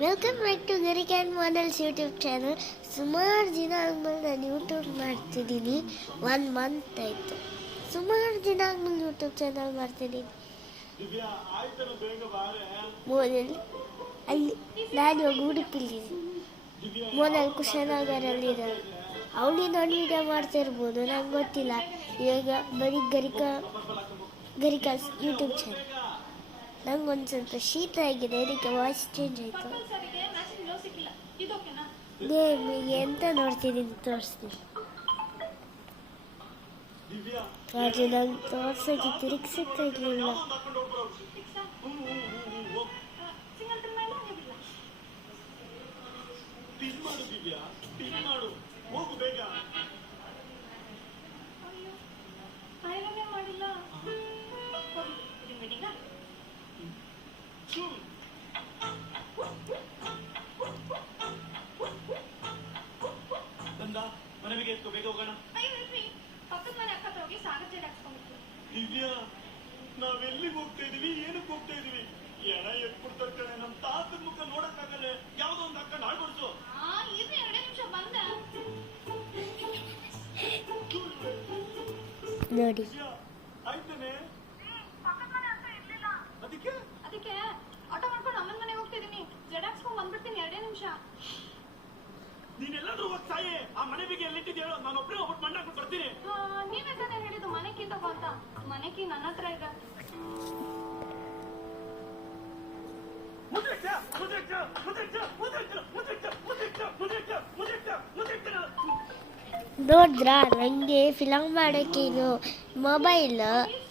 Welcome back to Garik and models YouTube channel. ಸುಮಾರು ದಿನ ಆದಮೇಲೆ ನಾನು ಯೂಟ್ಯೂಬ್ ಮಾಡ್ತಿದ್ದೀನಿ. 1 ಮಂತ್ ಆಯಿತು. ಸುಮಾರು ದಿನ ಆದಮೇಲೆ ಯೂಟ್ಯೂಬ್ ಚಾನಲ್ ಮಾಡ್ತಿದ್ದೀನಿ. ಮೋನಲ್ಲಿ ಅಲ್ಲಿ ನಾನು ಇವಾಗ ಉಡುಪಿಲಿದ್ದೀನಿ. ಮೋನಲ್ಲಿ ಕುಶನಗರಲ್ಲಿರೋದು. ಅವಳಿ ನಾನು ವೀಡಿಯೋ ಮಾಡ್ತಿರ್ಬೋದು, ನಂಗೆ ಗೊತ್ತಿಲ್ಲ. ಇವಾಗ ಬರೀ ಗರಿಕಾಸ್ ಯೂಟ್ಯೂಬ್ ಚಾನಲ್. ನಂಗೊಂದು ಸ್ವಲ್ಪ ಶೀತ ಆಗಿದೆ, ಅದಕ್ಕೆ ವಾಯ್ಸ್ ಚೇಂಜ್ ಆಯಿತು. ನಿಮಗೆ ಎಂತ ನೋಡ್ತಿದ್ದೀನಿ ತೋರಿಸ್ತೀನಿ. ಆದರೆ ನಂಗೆ ತೋರ್ಸೋಕ್ಕೆ ತಿರುಗಿಸುತ್ತಾ ಇರಲಿಲ್ಲ. ದಿವ್ಯಾ, ನಾವೆಲ್ಲಿಗೆ ಹೋಗ್ತಾ ಇದೀವಿ, ಏನಕ್ಕೆ ಹೋಗ್ತಾ ಇದೀವಿ? ಎಣ ಎಟ್ಬಿಟ್ಟು ತರ್ತಾನೆ. ನಮ್ ತಾತನ ಮುಖ ನೋಡಕ್ಕಾಗಲ್ಲ. ಯಾವ್ದೋ ಒಂದು ಅಕ್ಕ ನಾಳ್ಕೊಡ್ಸು. ನೋಡಿ ಆಯ್ತಾನೆ. ಅದಕ್ಕೆ ಆಟೋ ಮಾಡ್ಕೊಂಡು ಅಮ್ಮನ ಮನೆಗೆ ಹೋಗ್ತಿದೀನಿ. ಜೆಡಾಕ್ಸ್ಕೊಂಡ್ ಬಂದ್ಬಿಡ್ತೀನಿ 2 ನಿಮಿಷ. ನೀನೆಲ್ಲಾದ್ರೂ ಹೋಗ್ ಸಾಯೇ. ಆ ಮನೆ ಬಗ್ಗೆ ಎಲ್ಲಿಟ್ಟಿದ್ಯೋ ನಾನು ಒಬ್ಬರೇ ಹೋಗ್ಬಿಟ್ಟು ಮಣ್ಣಾಕ್ಬಿಟ್ಟು ಬರ್ತೀನಿ. ನೀವೇ ತಾನೇ ಹೇಳಿದ್ದು ಮನೆಕಿ ತಗೋ ಅಂತ. ಮನೆಕಿ ನನ್ನ ಹತ್ರ ಇದೆ. ನೋಡಿದ್ರಾ, ನನಗೆ ಫಿಲಮ್ ಮಾಡೋಕ್ಕೆ ಇದು ಮೊಬೈಲ್